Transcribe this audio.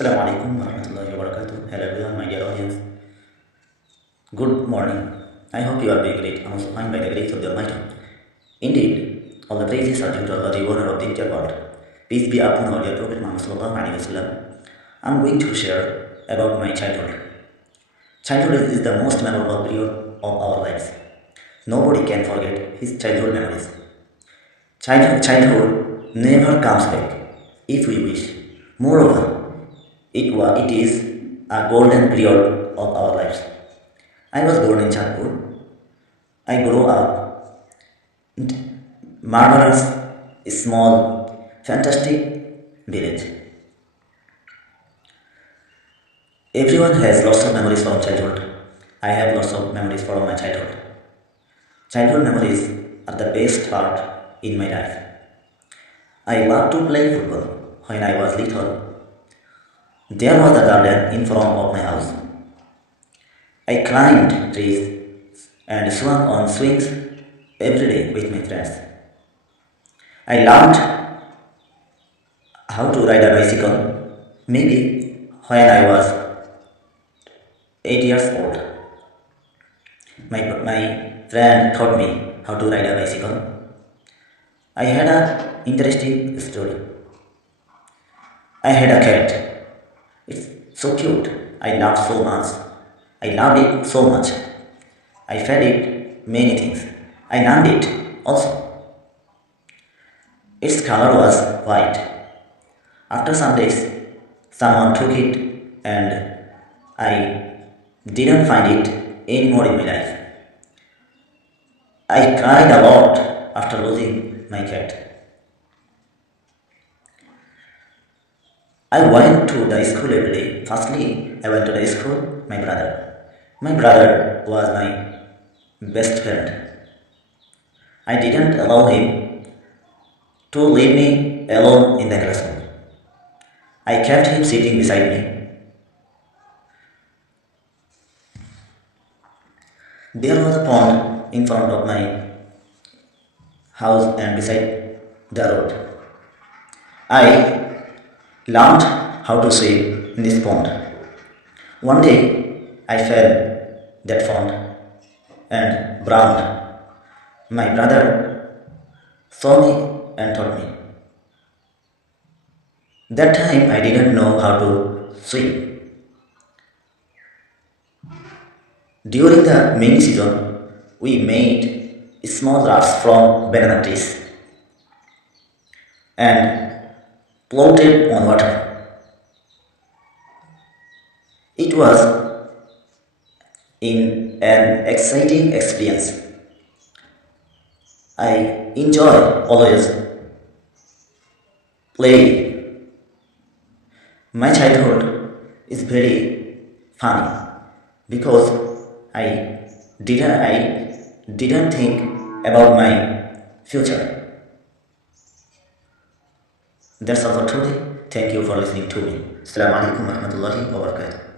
Assalamu alaikum warahmatullahi wabarakatuh. Hello everyone, my dear audience. Good morning. I hope you are doing great. I'm also fine by the grace of the Almighty. Indeed, all the praises are due to Allah, the owner of the entire world. Peace be upon our dear Prophet Muhammad sallallahu alaihi wasallam. I'm going to share about my childhood. Childhood is the most memorable period of our lives. Nobody can forget his childhood memories. Childhood never comes back if we wish. Moreover, it is a golden period of our lives. I was born in Chandpur. I grew up in marvelous, small, fantastic village. Everyone has lots of memories from childhood. I have lots of memories from my childhood. Childhood memories are the best part in my life. I loved to play football when I was little. There was a garden in front of my house. I climbed trees and swung on swings every day with my friends. I learned how to ride a bicycle maybe when I was 8 years old. My friend taught me how to ride a bicycle. I had an interesting story. I had a cat. It's so cute. I loved so much. I loved it so much. I fed it many things. I named it also. Its color was white. After some days, someone took it and I didn't find it anymore in my life. I cried a lot after losing my cat. I went to the school every day. Firstly, I went to the school, my brother. My brother was my best friend. I didn't allow him to leave me alone in the classroom. I kept him sitting beside me. There was a pond in front of my house and beside the road. I learned how to swim in this pond. One day I fell that pond and drowned. My brother saw me and taught me. That time I didn't know how to swim. During the main season, we made small rafts from banana trees and floated on water. It was an exciting experience. I enjoy always play. My childhood is very funny because I didn't think about my future. That's all for today. Thank you for listening to me. Assalamu alaikum warahmatullahi wabarakatuh.